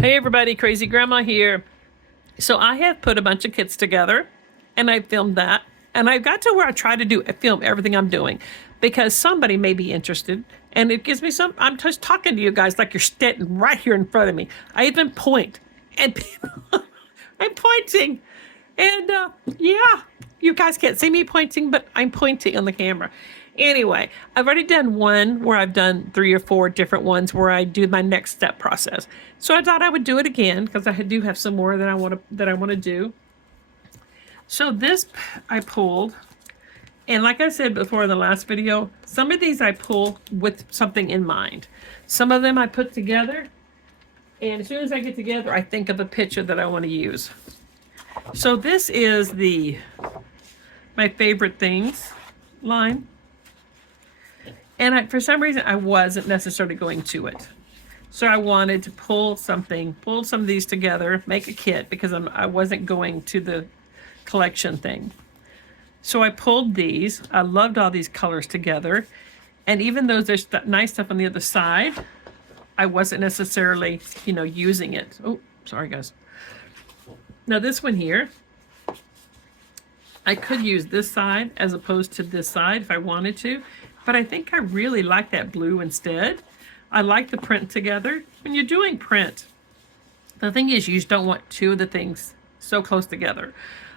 Hey everybody, Crazy Grandma here. So I have put a bunch of kits together and I filmed that. And I got to where I try to film everything I'm doing because somebody may be interested and it gives me I'm just talking to you guys like you're standing right here in front of me. I even point and people, I'm pointing and yeah, you guys can't see me pointing, but I'm pointing on the camera. Anyway, I've already done one where I've done 3 or 4 different ones where I do my next step process. So I thought I would do it again because I do have some more that I want to do. So this I pulled, and like I said before in the last video, some of these I pull with something in mind. Some of them I put together, and as soon as I get together, I think of a picture that I want to use. So this is my favorite things line. And for some reason, I wasn't necessarily going to it. So I wanted to pull some of these together, make a kit, because I wasn't going to the collection thing. So I pulled these. I loved all these colors together. And even though there's that nice stuff on the other side, I wasn't necessarily, using it. Oh, sorry, guys. Now this one here, I could use this side as opposed to this side if I wanted to. But I think I really like that blue instead. I like the print together. When you're doing print, the thing is you just don't want 2 of the things so close together.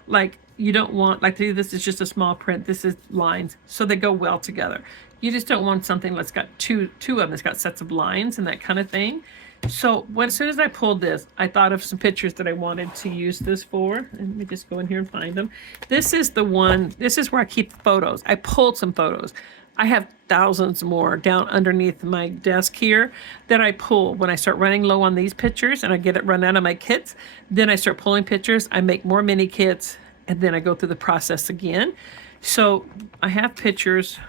Like you don't want, like this is just a small print, this is lines, so they go well together. You just don't want something that's got two of them that's got sets of lines and that kind of thing. So as soon as I pulled this, I thought of some pictures that I wanted to use this for. And let me just go in here and find them. This is where I keep the photos. I pulled some photos. I have thousands more down underneath my desk here that I pull when I start running low on these pictures and I get it run out of my kits. Then I start pulling pictures. I make more mini kits and then I go through the process again. So I have pictures.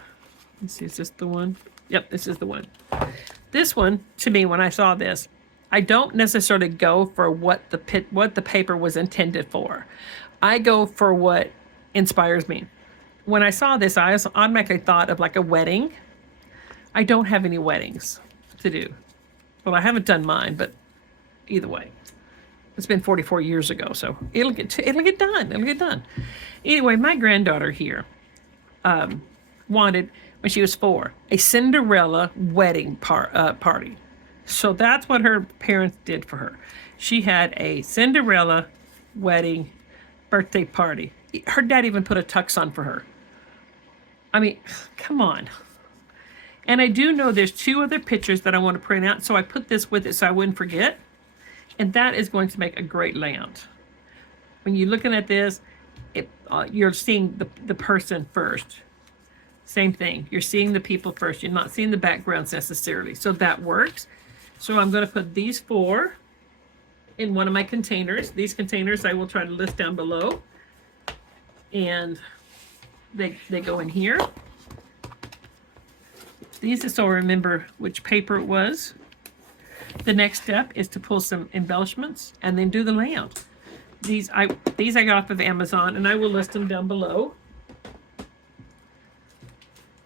Let's see, is this the one? Yep, this is the one. This one, to me, when I saw this, I don't necessarily go for what the paper was intended for. I go for what inspires me. When I saw this, I automatically thought of like a wedding. I don't have any weddings to do. Well, I haven't done mine, but either way, it's been 44 years ago, so it'll get done. It'll get done. Anyway, my granddaughter here wanted, when she was 4, a Cinderella wedding party. So that's what her parents did for her. She had a Cinderella wedding birthday party. Her dad even put a tux on for her. I mean, come on. And I do know there's 2 other pictures that I want to print out, so I put this with it so I wouldn't forget. And that is going to make a great layout. When you're looking at this, you're seeing the person first. Same thing. You're seeing the people first. You're not seeing the backgrounds necessarily. So that works. So I'm going to put these 4 in one of my containers. These containers I will try to list down below. And they go in here. These is so I remember which paper it was. The next step is to pull some embellishments and then do the layout. These I got off of Amazon and I will list them down below.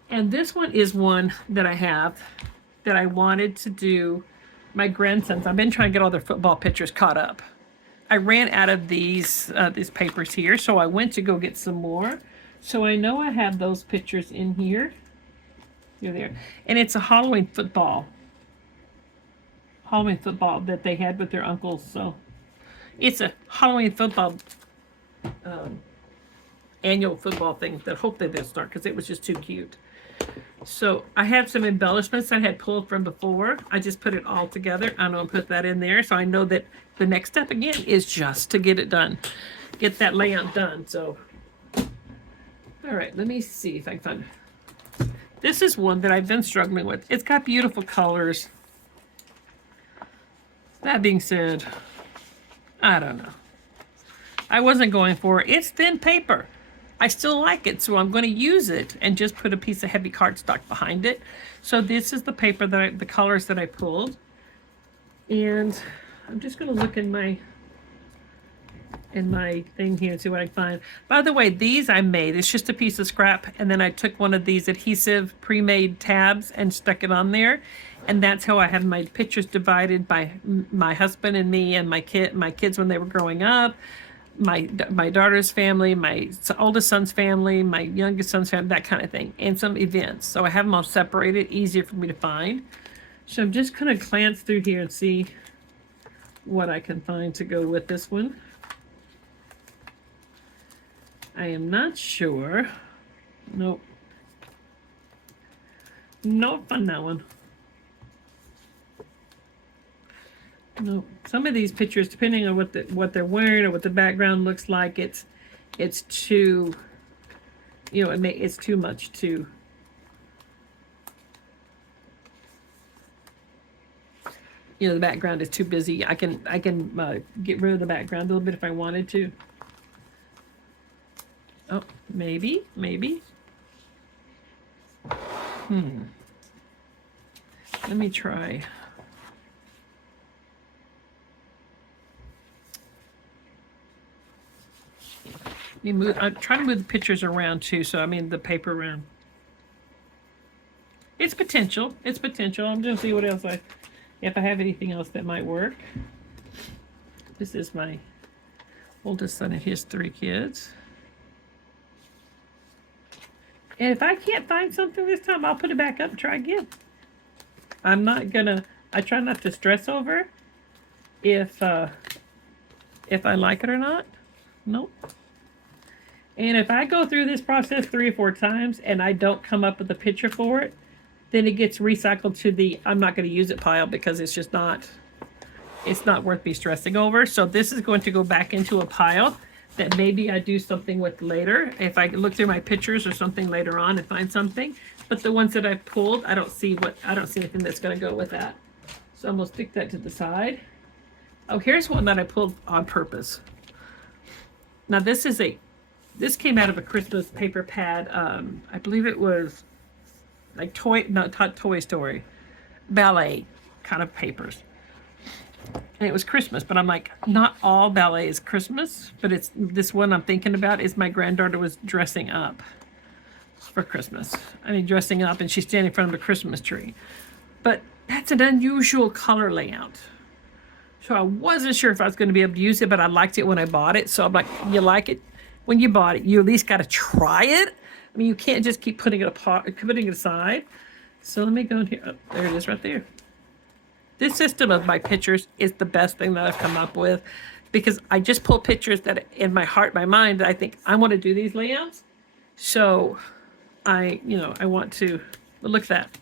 And this one is one that I have that I wanted to do my grandsons. I've been trying to get all their football pictures caught up. I ran out of these papers here, so I went to go get some more. So I know I have those pictures in here. You're there. And it's a Halloween football that they had with their uncles. So it's a Halloween football annual football thing that hope they didn't start because it was just too cute. So I have some embellishments I had pulled from before. I just put it all together. I'm going to put that in there. So I know that the next step again is just to get it done. Get that layout done. So, all right, let me see if I can find. This is one that I've been struggling with. It's got beautiful colors. That being said, I don't know. I wasn't going for it. It's thin paper. I still like it, so I'm going to use it and just put a piece of heavy cardstock behind it. So this is the paper the colors that I pulled. And I'm just going to look in my in my thing here and see what I can find. By the way, these I made. It's just a piece of scrap, and then I took one of these adhesive pre-made tabs and stuck it on there, and that's how I have my pictures divided by my husband and me and my kids when they were growing up, my daughter's family, my oldest son's family, my youngest son's family, that kind of thing, and some events. So I have them all separated, easier for me to find. So I'm just gonna glance through here and see what I can find to go with this one. I am not sure. Nope. Nope on that one. Nope. Some of these pictures, depending on what they're wearing or what the background looks like, it's too, you know, it's too much to. You know, the background is too busy. I can get rid of the background a little bit if I wanted to. Oh, maybe. Let me try. I'm trying to move the pictures around too, so I mean the paper around. It's potential. I'm gonna see what else if I have anything else that might work. This is my oldest son and his 3 kids. And if I can't find something this time, I'll put it back up and try again. I try not to stress over if I like it or not. Nope. And if I go through this process 3 or 4 times and I don't come up with a picture for it, then it gets recycled to the I'm not going to use it pile because it's not worth me stressing over. So this is going to go back into a pile that maybe I do something with later. If I look through my pictures or something later on and find something, but the ones that I've pulled, I don't see anything that's going to go with that. So I'm going to stick that to the side. Oh, here's one that I pulled on purpose. Now this came out of a Christmas paper pad. I believe it was like not Toy Story, ballet kind of papers. And it was Christmas, but I'm like, not all ballet is Christmas, but it's this one I'm thinking about is my granddaughter was dressing up for Christmas. I mean, dressing up, and she's standing in front of a Christmas tree. But that's an unusual color layout. So I wasn't sure if I was going to be able to use it, but I liked it when I bought it. So I'm like, you like it when you bought it, you at least got to try it. I mean, you can't just keep putting it aside. So let me go in here. Oh, there it is right there. This system of my pictures is the best thing that I've come up with because I just pull pictures that in my heart, my mind, that I think I want to do these layouts. So I want to look at that.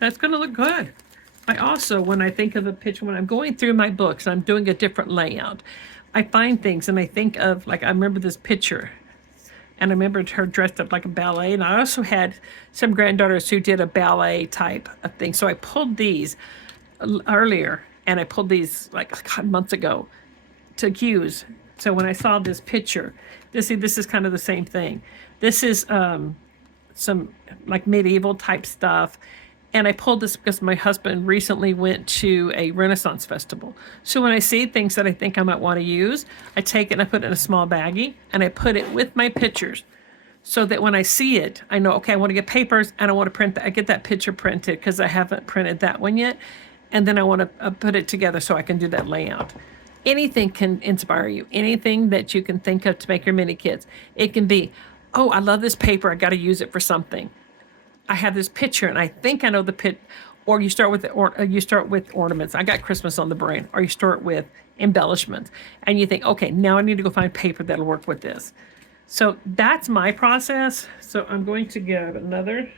That's going to look good. I also, when I think of a picture, when I'm going through my books, I'm doing a different layout. I find things and I think of, like, I remember this picture and I remembered her dressed up like a ballet. And I also had some granddaughters who did a ballet type of thing. So I pulled these earlier and I pulled these like months ago to use. So when I saw this picture, this is kind of the same thing. This is some like medieval type stuff. And I pulled this because my husband recently went to a Renaissance festival. So when I see things that I think I might want to use, I take it and I put it in a small baggie and I put it with my pictures so that when I see it, I know, okay, I want to get papers and I want to print that. I get that picture printed because I haven't printed that one yet. And then I want to put it together so I can do that layout. Anything can inspire you. Anything that you can think of to make your mini kits. It can be, oh, I love this paper. I got to use it for something. I have this picture and I think I know the pit, or you start with ornaments. I got Christmas on the brain, or you start with embellishments and you think, okay, now I need to go find paper that'll work with this. So that's my process. So I'm going to get another,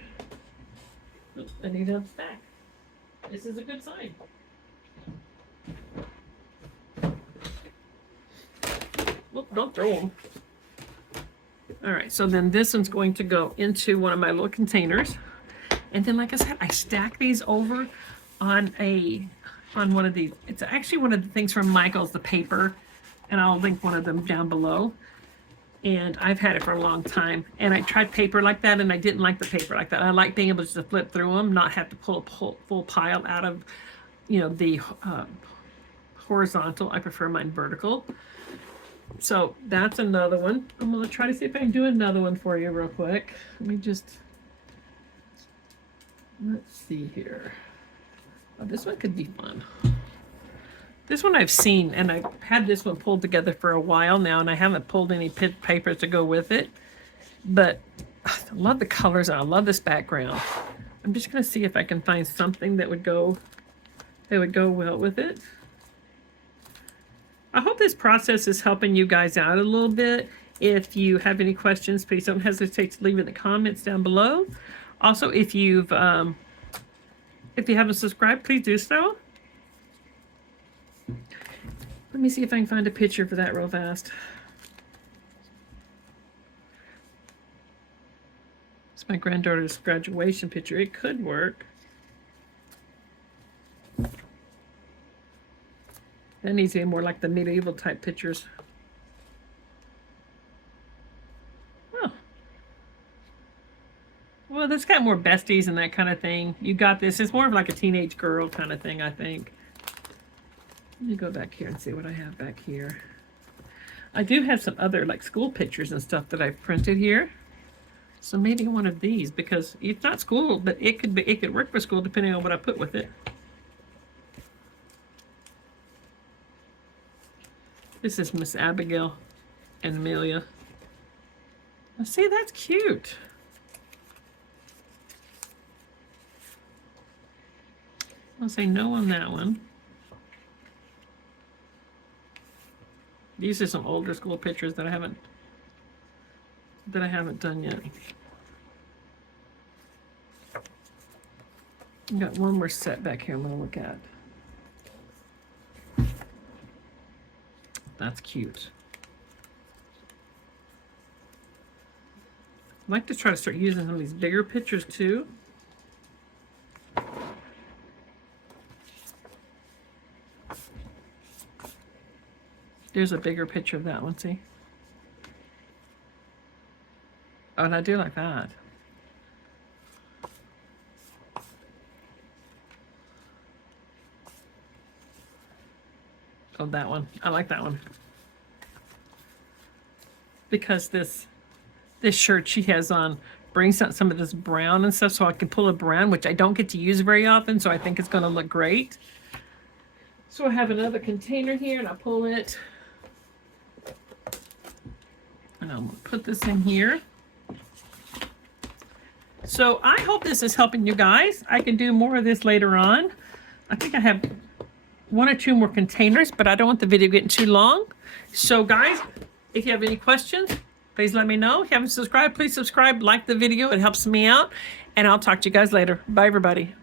I need a stack. This is a good sign. Look, don't throw them. All right, so then this one's going to go into one of my little containers. And then, like I said, I stack these over on one of these. It's actually one of the things from Michael's, the paper, and I'll link one of them down below. And I've had it for a long time. And I tried paper like that, and I didn't like the paper like that. I like being able to just flip through them, not have to pull a full pile out of, the horizontal. I prefer mine vertical. So that's another one. I'm going to try to see if I can do another one for you real quick. Let me just, let's see here. Oh, this one could be fun. This one I've seen, and I've had this one pulled together for a while now, and I haven't pulled any papers to go with it. But I love the colors, and I love this background. I'm just going to see if I can find something that would go well with it. I hope this process is helping you guys out a little bit. If you have any questions, please don't hesitate to leave in the comments down below. Also, if you haven't subscribed, please do so. Let me see if I can find a picture for that real fast. It's my granddaughter's graduation picture. It could work. That needs to be more like the medieval type pictures. Oh. Well, this got more besties and that kind of thing. You got this. It's more of like a teenage girl kind of thing, I think. Let me go back here and see what I have back here. I do have some other like school pictures and stuff that I've printed here. So maybe one of these, because it's not school, but it could work for school depending on what I put with it. This is Miss Abigail and Amelia. Now see, that's cute. I'll say no on that one. These are some older school pictures that I haven't done yet. I've got one more set back here I'm going to look at. That's cute. I'd like to try to start using some of these bigger pictures too. There's a bigger picture of that one, see? Oh, and I do like that. Oh, that one. I like that one. Because this shirt she has on brings out some of this brown and stuff, so I can pull a brown, which I don't get to use very often, so I think it's going to look great. So I have another container here, and I'll pull it. And I'll put this in here. So I hope this is helping you guys. I can do more of this later on. I think I have 1 or 2 more containers, but I don't want the video getting too long. So guys, if you have any questions, please let me know. If you haven't subscribed, please subscribe, like the video. It helps me out. And I'll talk to you guys later. Bye, everybody.